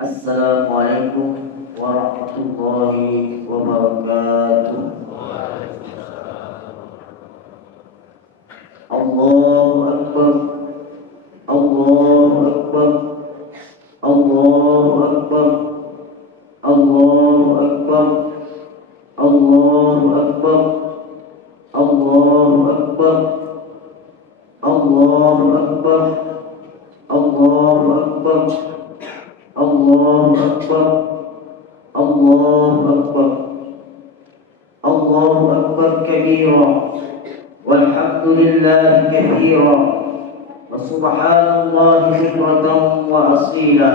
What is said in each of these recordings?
Assalamualaikum warahmatullahi wabarakatuh. Allahu Akbar, Allahu Akbar, Allahu Akbar, Allahu Akbar, Allahu Akbar, Allahu Akbar, Allahu Akbar, Allahu Akbar, Allahu Akbar, Allahu Akbar, Allahu Akbar kabira, walhamdulillahi kathira, wa subhanallahi bukratan wa asila.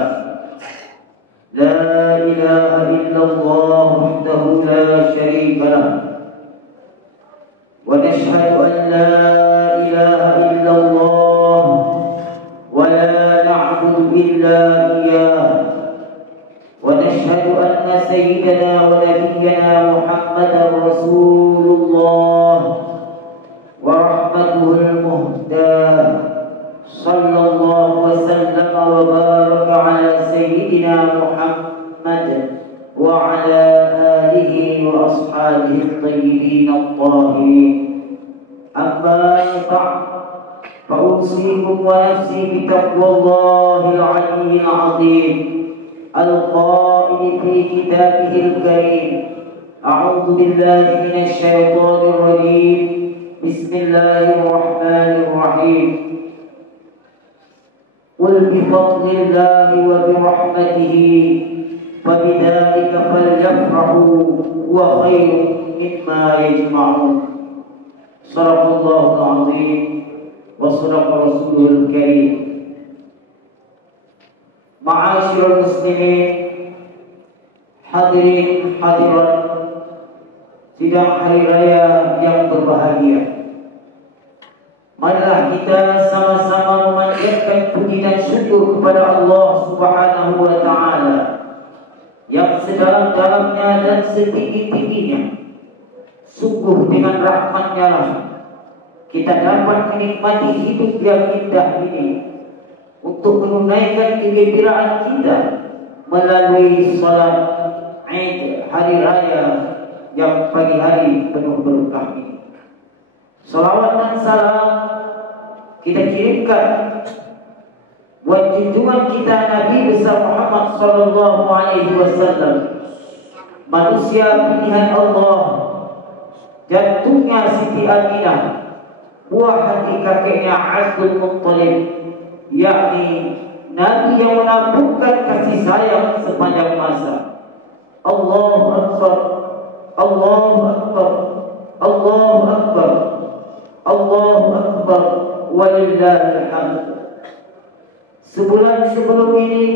La ilaha illallah wahdahu la syarika lah, wa nashhadu an la ilaha illallah wa la na'budu illa iyyah. ونشهد أن سيدنا ونبينا محمدا رسول الله ورحمته المهداة صلى الله وسلم وبارك على سيدنا محمد وعلى آله وأصحابه الطيبين الطاهرين. أما بعد فأوصيكم ونفسي بتقوى الله العلي العظيم القائل في كتابه الكريم: أعوذ بالله من الشيطان الرجيم، بسم الله الرحمن الرحيم. قل بفضل الله وبرحمته فبذلك فليفرحوا هو خير مما يجمعون. صدق الله العظيم وصدق رسوله الكريم. Ma'asyiral muslimin, hadirin hadirat sidang hari raya yang berbahagia. Marilah kita sama-sama memanjatkan puji dan syukur kepada Allah Subhanahu wa taala yang sedalam-dalamnya dan setinggi-tingginya. Sungguh dengan rahmat-Nya kita dapat menikmati hidup yang indah ini, untuk menunaikan kegembiraan kita melalui salat Id hari raya yang pagi hari penuh berkah ini. Salawat dan salam kita kirimkan buat junjungan kita Nabi besar Muhammad sallallahu alaihi wasallam, manusia pilihan Allah, jantungnya Siti Aminah, buah hati kakeknya Abdul Muttalib, yakni Nabi yang menabungkan kasih sayang sepanjang masa. Allahu Akbar, Allahu Akbar, Allahu Akbar, Allahu Akbar, walillahil hamd. Sebulan sebelum ini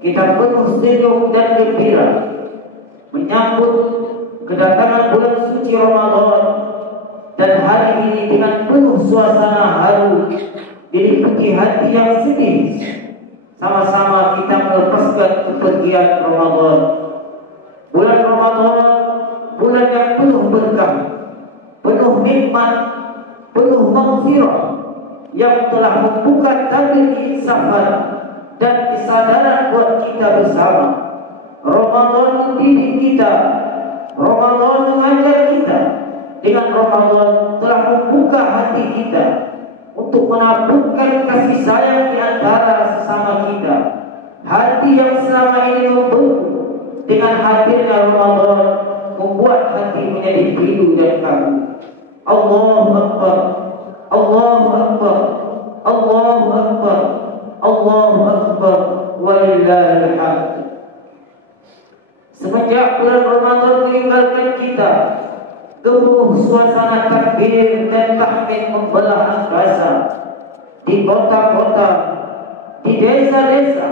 kita penuh senyum dan gembira menyambut kedatangan bulan suci Ramadan, dan hari ini dengan penuh suasana haru diliputi hati yang sedih. Sama-sama kita melepaskan kepergian Ramadan. Bulan Ramadan, bulan yang penuh berkah, penuh nikmat, penuh maghfirah, yang telah membuka tabir keinsafan dan kesadaran buat kita bersama. Ramadan mendidik kita, Ramadan mengajar kita, dengan Ramadan telah membuka hati kita untuk menabungkan kasih sayang di antara sesama kita. Hati yang selama ini membeku, dengan hadirnya Ramadan membuat hati menjadi pilu dan kagu. Allahu Akbar, Allahu Akbar, Allahu Akbar, Allahu Akbar, walillahil hamd. Semenjak bulan Ramadan meninggalkan kita, gemuruh suasana takbir dan tahmid membelah angkasa. Di kota-kota, di desa-desa,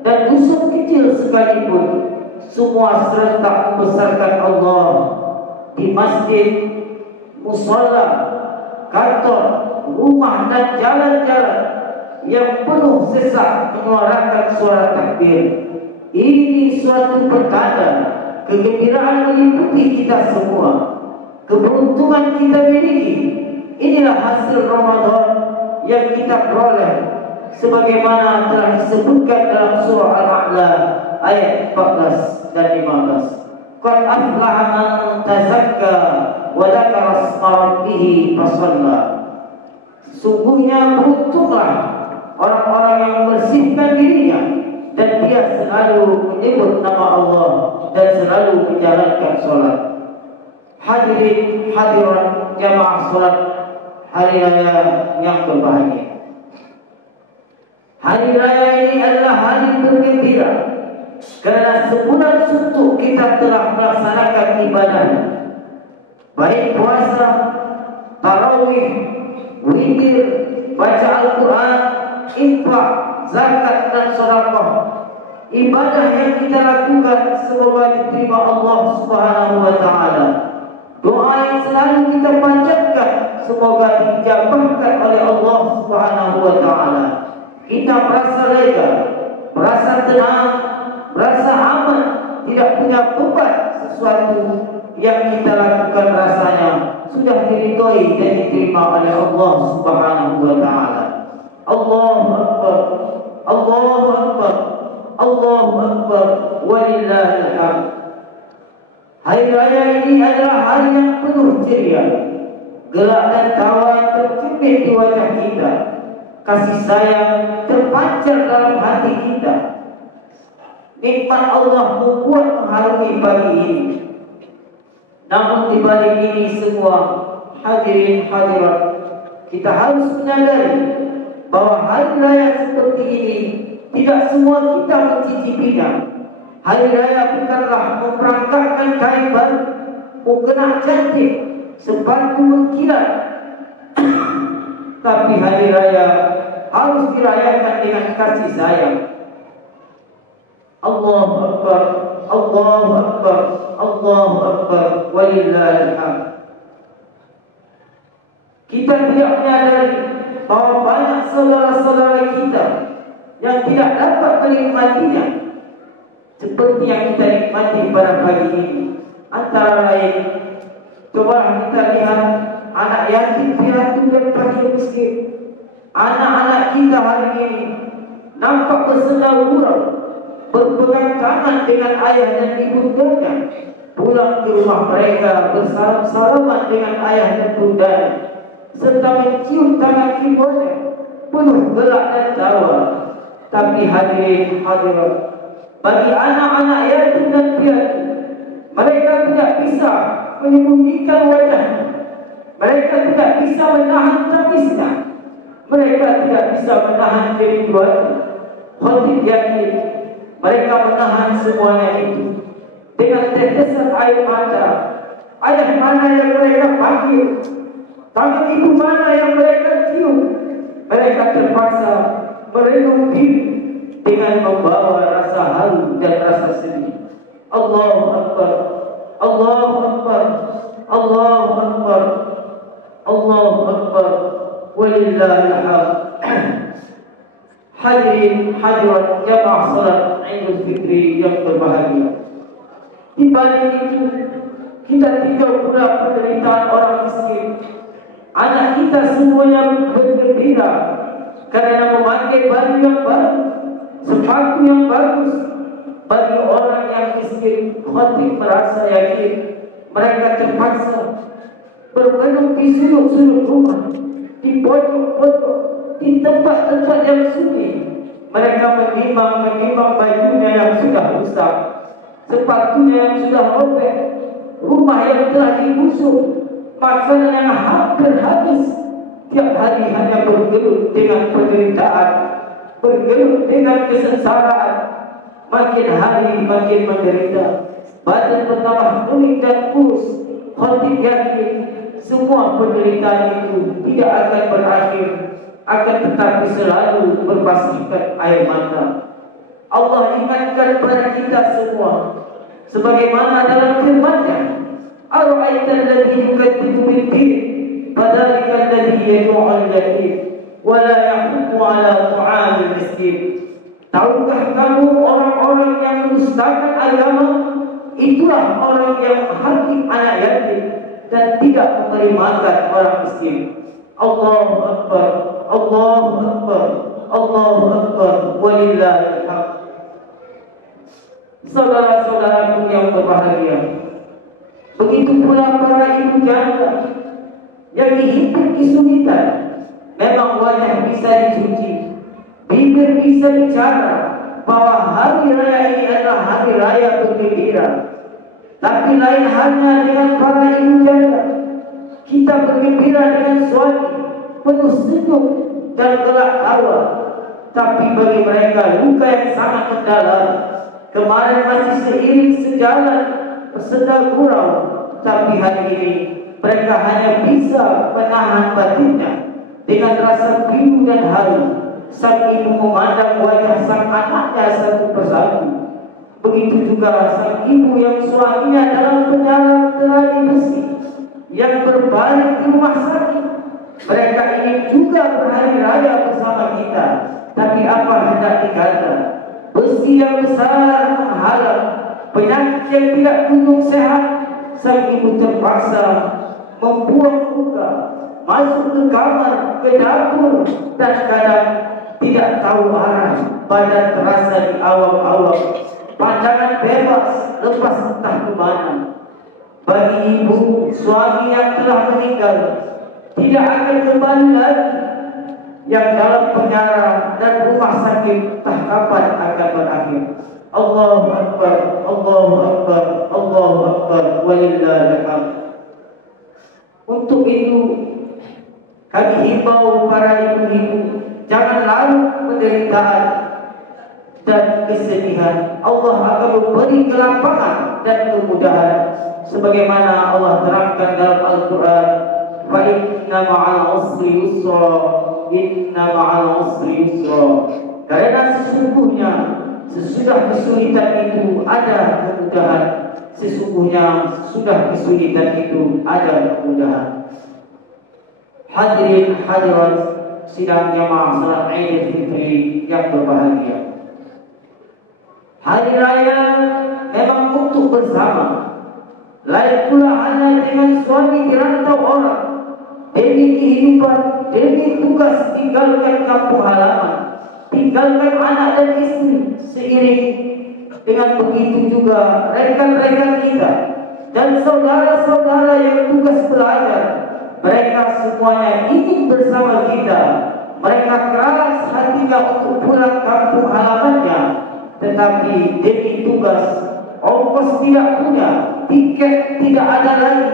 dan dusun kecil sekalipun, semua serentak membesarkan Allah. Di masjid, musala, kantor, rumah, dan jalan-jalan yang penuh sesak menyuarakan suara takbir. Ini suatu pertanda kegembiraan meliputi kita semua. Keberuntungan kita miliki. Inilah hasil Ramadan yang kita peroleh, sebagaimana telah disebutkan dalam surah Al-A'la A'la ayat 14 dan 15. Qad aflaha man tazakka wa dzakara isma rabbih fasalla. Sungguhnya beruntunglah orang-orang yang membersihkan dirinya dan dia selalu menyebut nama Allah dan selalu menjalankan sholat. Hadirin hadirat jamaah sholat hari raya yang berbahagia. Hari raya ini adalah hari bergembira karena sebulan suntuk kita telah melaksanakan ibadah, baik puasa, tarawih, witir, baca Al-Quran, infak, zakat dan sedekah. Ibadah yang kita lakukan semoga diterima Allah Subhanahu wa taala. Doa yang selalu kita panjatkan semoga dijabahkan oleh Allah Subhanahu wa taala. Kita merasa lega, merasa tenang, merasa aman, tidak punya beban sesuatu yang kita lakukan rasanya sudah diridhoi dan diterima oleh Allah Subhanahu wa taala. Allahu akbar, Allahu akbar, Allahu akbar, walillahil hamd. Hari raya ini adalah hari yang penuh ceria, gelak dan tawa yang tercipit di wajah kita, kasih sayang terpancar dalam hati kita. Nikmat Allah membuat mengharungi pagi ini. Namun di balik ini semua, hadirin hadirat, kita harus menyadari bahwa hari raya seperti ini tidak semua kita mencicipinya. Hari raya bukanlah memperangkatkan kain baru, mukena cantik, sepatu mengkilat. Tapi hari raya harus dirayakan dengan kasih sayang. Allahu akbar, Allahu akbar, Allahu akbar, walillahil hamd. Kita tidak menyadari bahwa banyak saudara-saudara kita yang tidak dapat menikmatinya seperti yang kita nikmati pada pagi ini. Antara lain, coba kita lihat anak yatim piatu dan fakir miskin. Anak-anak kita hari ini nampak bersenda gurau, berpegang tangan dengan ayah dan ibundanya, pulang ke rumah mereka bersalam-salaman dengan ayah dan bundanya, serta mencium tangan ibunya, penuh gelak dan tawa. Tapi hadirin hadirat, bagi anak-anak yatim dan piatu, mereka tidak bisa menyembunyikan wajahnya, mereka tidak bisa menahan tangisnya, mereka tidak bisa menahan kerinduannya. Khatib yakin mereka menahan semuanya itu dengan tetesan air mata. Ayah mana yang mereka panggil, tangan ibu mana yang mereka cium. Mereka terpaksa merendam diri dengan membawa rasa haru dan rasa sedih. Allahu akbar, Allahu akbar, Allahu akbar, Allahu akbar, walillahil hamd. Hadirin hadirat jamaah salat Idul Fitri yang berbahagia. Di balik itu kita tinggal pula penderitaan orang miskin. Anak kita semuanya bergembira karena memakai baju yang baru, sepatu yang bagus. Bagi orang yang miskin, khatib merasa yakin mereka terpaksa berbaring di sudut-sudut rumah, di pojok-pojok, di tempat-tempat yang sunyi. Mereka menimbang bajunya yang sudah rusak, sepatunya yang sudah robek, rumah yang telah digusur, makanan yang hampir habis. Tiap hari hanya bergelut dengan penderitaan, bergelut dengan kesengsaraan. Makin hari makin menderita, badan bertambah kuning dan kurus. Khatib yakin semua penderitaan itu tidak akan berakhir, akan tetapi selalu berpasihkan air mata. Allah ingatkan kepada kita semua sebagaimana dalam firman-Nya, "Ara'aita alladhi yukadzibu bid-din, fadzalika alladhi yad'u al-yatim wa la yahuddu 'ala ta'amil miskin." Tahukah kamu orang-orang yang mendustakan agama? Itulah orang yang menghakim anak yatim dan tidak memberi makan orang miskin. Allahu akbar, Allahu akbar, Allahu akbar, walillahil hamd. Saudara-saudaraku yang berbahagia, begitu pula para ibu janda yang dihimpit kesulitan. Memang wajah bisa dicuci, bibir bisa bicara bahwa hari raya ini adalah hari raya bergembira. Tapi lain halnya dengan para ibu janda. Kita bergembira dengan suami penuh senyum dan gelak tawa. Tapi bagi mereka luka yang sangat mendalam. Kemarin masih seiring sejalan sedang gurau, tapi hari ini mereka hanya bisa menahan batinnya dengan rasa rindu dan haru. Sang ibu memandang wajah sang anaknya satu persatu. Begitu juga sang ibu yang suaminya dalam perjalanan terali besi yang berbalik di rumah sakit. Mereka ingin juga berhari raya bersama kita, tapi apa hendak dikata, besi yang besar menghalang, penyakit yang tidak kunjung sehat. Sang ibu terpaksa membuang luka, masuk ke kamar, ke dapur, dan kadang tidak tahu arah. Badan terasa di awam-awam, pandangan bebas lepas entah ke mana. Bagi ibu, suami yang telah meninggal tidak akan kembali lagi, yang dalam penjara dan rumah sakit entah kapan akan berakhir. Allahu Akbar, Allahu Akbar, Allahu Akbar, walillahil hamd. Untuk itu kami himbau para ibu-ibu, jangan larut penderitaan dan kesedihan. Allah akan memberi kelapangan dan kemudahan, sebagaimana Allah terangkan dalam Al-Quran, fa inna ma'al usri yusra, inna ma'al usri yusra. Karena sesungguhnya sesudah kesulitan itu ada kemudahan. Sesungguhnya sesudah kesulitan itu ada kemudahan. Hadirin hadirat sidang jamaah salat Idul Fitri yang berbahagia. Hari raya memang untuk bersama. Lain pula hanya dengan suami dirantau orang, demi kehidupan, demi tugas tinggalkan kampung halaman, tinggalkan anak dan istri. Seiring dengan begitu juga rekan-rekan kita dan saudara-saudara yang tugas belajar, mereka semuanya ingin bersama kita. Mereka keras hatinya untuk pulang kampung halamannya, tetapi demi tugas, ongkos tidak punya, tiket tidak ada lagi.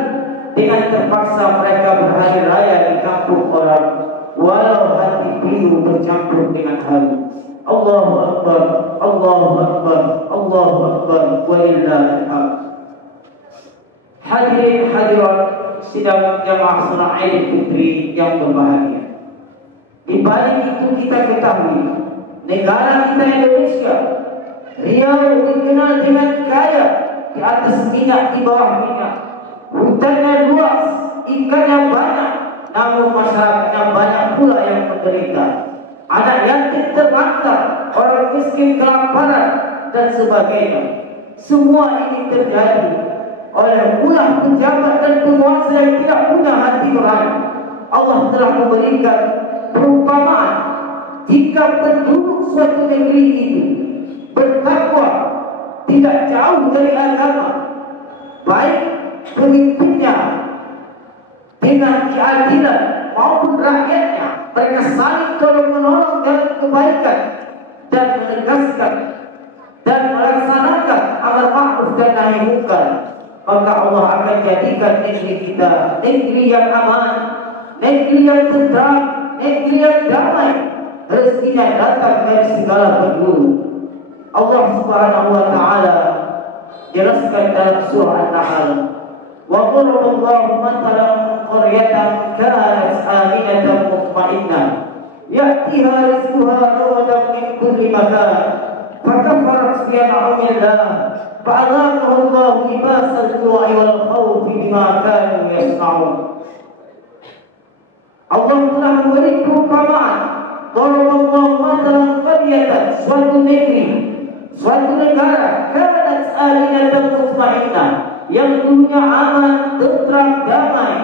Dengan terpaksa mereka berhari raya di kampung orang, walau hati pilu bercampur dengan haru. Allahu Akbar, Allahu Akbar, Allahu Akbar, walillahil hamd. Hadirin hadirat sidang jamaah salat Idul Fitri yang berbahagia. Di balik itu kita ketahui, negara kita Indonesia, Riau dikenal dengan kaya, di atas minyak, di bawah minyak. Hutannya luas, ikannya banyak, namun masyarakatnya banyak pula yang menderita. Anak yatim terlantar, orang miskin kelaparan, dan sebagainya. Semua ini terjadi oleh ulah pejabat dan penguasa yang tidak punya hati nurani. Allah telah memberikan perumpamaan, jika penduduk suatu negeri itu bertakwa, tidak jauh dari agama, baik pemimpinnya dengan keadilan maupun rakyatnya, mereka saling tolong-menolong dalam kebaikan dan menegaskan dan melaksanakan amar ma'ruf dan nahi munkar, maka Allah akan jadikan negeri kita negeri yang aman, negeri yang tentram, negeri yang damai, rezekinya datang dari segala penjuru. Allah Subhanahu wa taala jelaskan dalam surah An-Nahl, wa qurrallahu matalan qaryatan kanat aminatan mutmainnah ya'tiha rizquha ragadan min kulli makan fakafarat bi an'amillah fa'adhaqaha Allahu libasal ju'i wal khawfi bima kanu yasna'un. Allah telah memberi perumpamaan, qurrallahu matalan qaryatan, suatu negeri, suatu negara, kanat aminatan mutmainnah, yang dulunya aman, tentram, damai,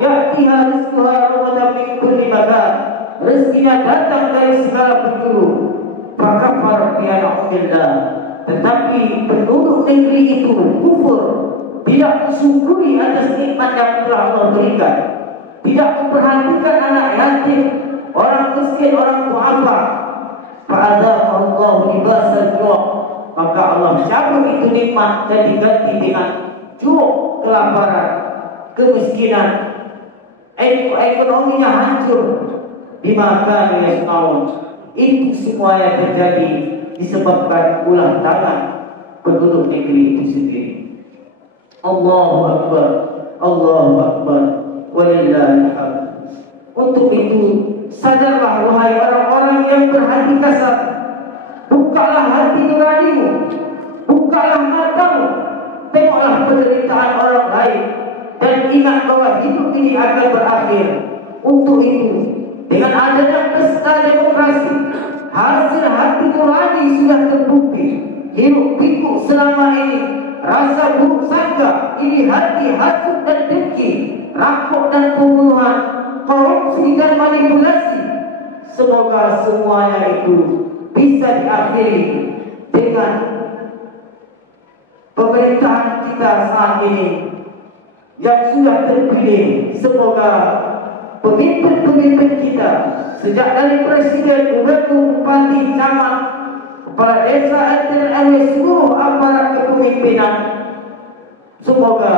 ya'tiha rizquha ragadan min kulli makan, rezekinya datang dari segala penjuru, fakafarat bi an'amillah, Tetapi penduduk negeri itu kufur, tidak mensyukuri atas nikmat yang telah Allah berikan, tidak memperhatikan anak yatim, orang miskin, orang duafa. Fa'adzaqallahu libasal ju', maka Allah cabut itu nikmat dan diganti dengan ju', kelaparan, kemiskinan, ekonominya hancur. Bima kanu yasnaun. Itu semuanya terjadi disebabkan ulah tangan penduduk negeri itu sendiri. Allahu Akbar, Allahu Akbar, walillahil hamd. Untuk itu sadarlah wahai orang-orang yang berhati kasar, bukalah hati nuranimu, bukalah matamu, tengoklah penderitaan orang lain, dan ingat bahwa hidup ini akan berakhir. Untuk itu, dengan adanya pesta demokrasi, hasil hati nurani sudah terbukti. Hiruk pikuk selama ini, rasa buruk sangka, ini hati hasut dan dengki, rampok dan pembunuhan, korupsi dan manipulasi. Semoga semuanya itu bisa diakhiri dengan pemerintahan kita saat ini yang sudah terpilih. Semoga pemimpin-pemimpin kita, sejak dari presiden, gubernur, bupati, camat, kepala desa, RT dan RW, seluruh aparat kepemimpinan, semoga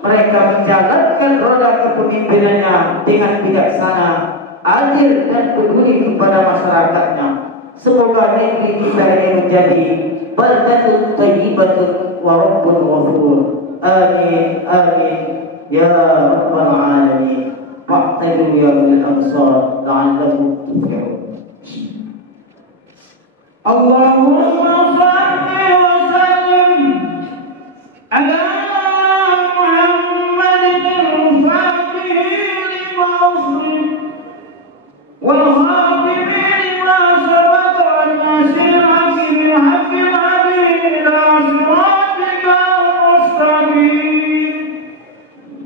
mereka menjalankan roda kepemimpinannya dengan bijaksana, adil dan peduli kepada masyarakatnya. Semoga negeri kita ini menjadi baldatun thayyibatun wa rabbun ghafur. Amin, amin ya rabbal alamin. Fa'tabiru ya ulil absar la'allakum tuflihun. Allahumma shalli wa sallim ala Muhammadin al-Fatih lima ughliq wal khatim lima sabaqa wal nasir al-haqqi bil haqqi al-hadi ila siratikal mustaqim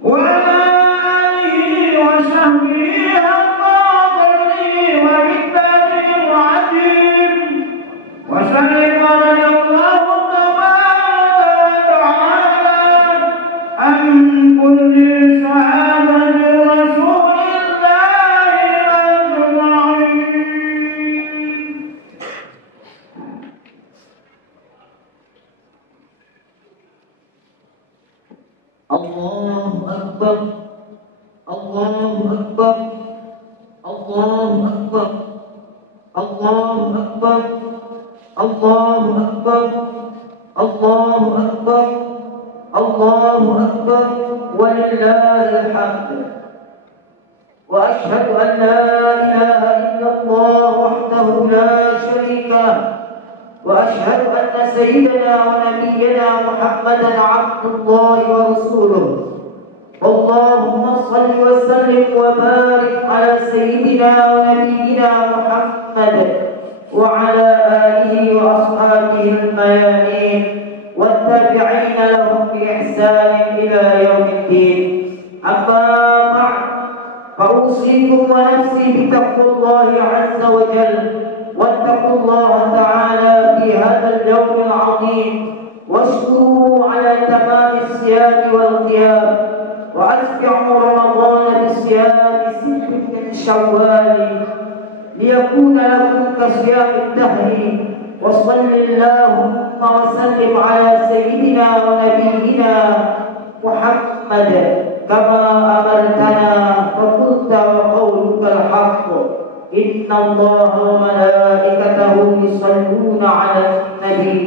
wa ala alihi wa sahbihi haqqa qadrihi wa miqdarihi al-'azim. وسلم على الله تبارك وتعالى عن كل صحابة رسول الله أجمعين. الله أكبر، الله أكبر، الله أكبر، الله أكبر، الله أكبر، الله أكبر، الله أكبر، ولله الحمد. وأشهد أن لا إله إلا الله وحده لا شريك له، وأشهد أن سيدنا ونبينا محمدا عبد الله ورسوله. اللهم صل وسلم وبارك على سيدنا ونبينا محمد وعلى آله وأصحابه الميامين والتابعين لهم بإحسان إلى يوم الدين. أما بعد، فأوصيكم ونفسي بتقوى الله عز وجل، واتقوا الله تعالى في هذا اليوم العظيم، واشكروا على تمام الصيام والقيام، وأتبعوا رمضان بصيام 6 من شوال ليكون لكم كصيام الدهر. وصل اللهم وسلم على سيدنا ونبينا محمد كما أمرتنا، فقلت وقولك الحق. إن الله وملائكته يصلون على النبي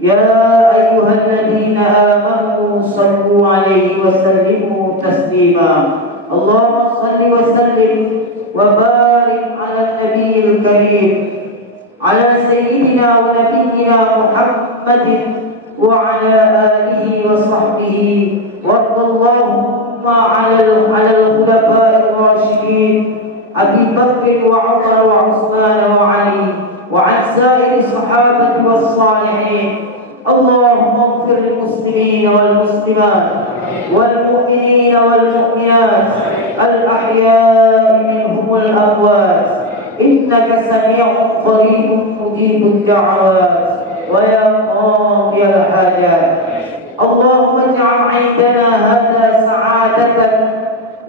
يا أيها الذين آمنوا صلوا عليه وسلموا تسليما. اللهم صل وسلم وبارك على النبي الكريم، على سيدنا ونبينا محمد وعلى آله وصحبه. وارض اللهم على الخلفاء الراشدين أبي بكر وعمر وعثمان وعلي، وعن سائر الصحابة والصالحين. اللهم اغفر للمسلمين والمسلمات والمؤمنين والمؤمنات الأحياء منهم والأموات، إنك سميع قريب مجيب الدعوات. ويا قاضي الحاجات. اللهم اجعل عندنا هذا سعادة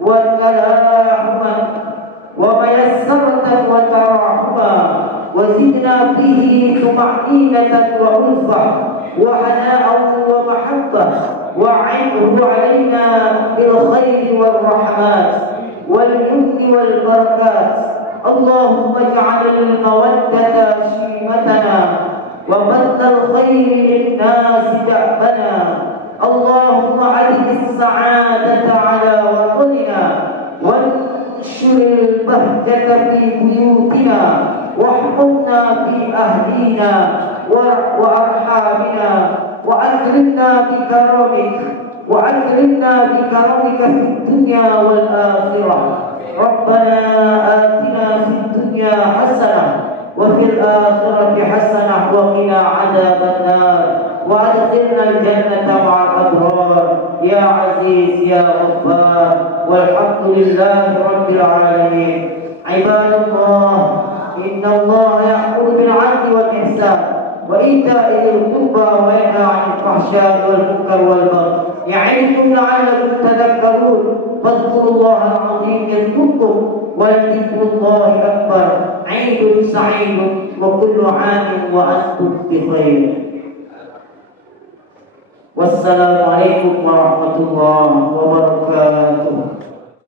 وتلاحما وميسرة وتراحما، وزدنا به طمأنينة وألفة وحناء ومحبة، وعنه علينا بالخير والرحمات واليمن والبركات. اللهم اجعل المودة شيمتنا وبث الخير للناس دأبنا. اللهم أدم السعادة على وطننا وانشر البهجة في بيوتنا، واحفظنا في أهلينا وأرحامنا، وأكرمنا بكرمك في الدنيا والآخرة. ربنا آتنا في الدنيا حسنة وفي الآخرة حسنة وقنا عذاب النار، وأدخلنا الجنة مع الأبرار يا عزيز يا غفار، والحمد لله رب العالمين. عباد الله، إن الله يأمر بالعدل والإحسان وإيتاء ذي القربى وينهى عن الفحشاء والمنكر والبغي يعظكم لعلكم تذكرون. فاذكروا الله العظيم يذكركم، ولذكر الله أكبر. عيد سعيد وكل عام وأنتم بخير. والسلام عليكم ورحمة الله وبركاته.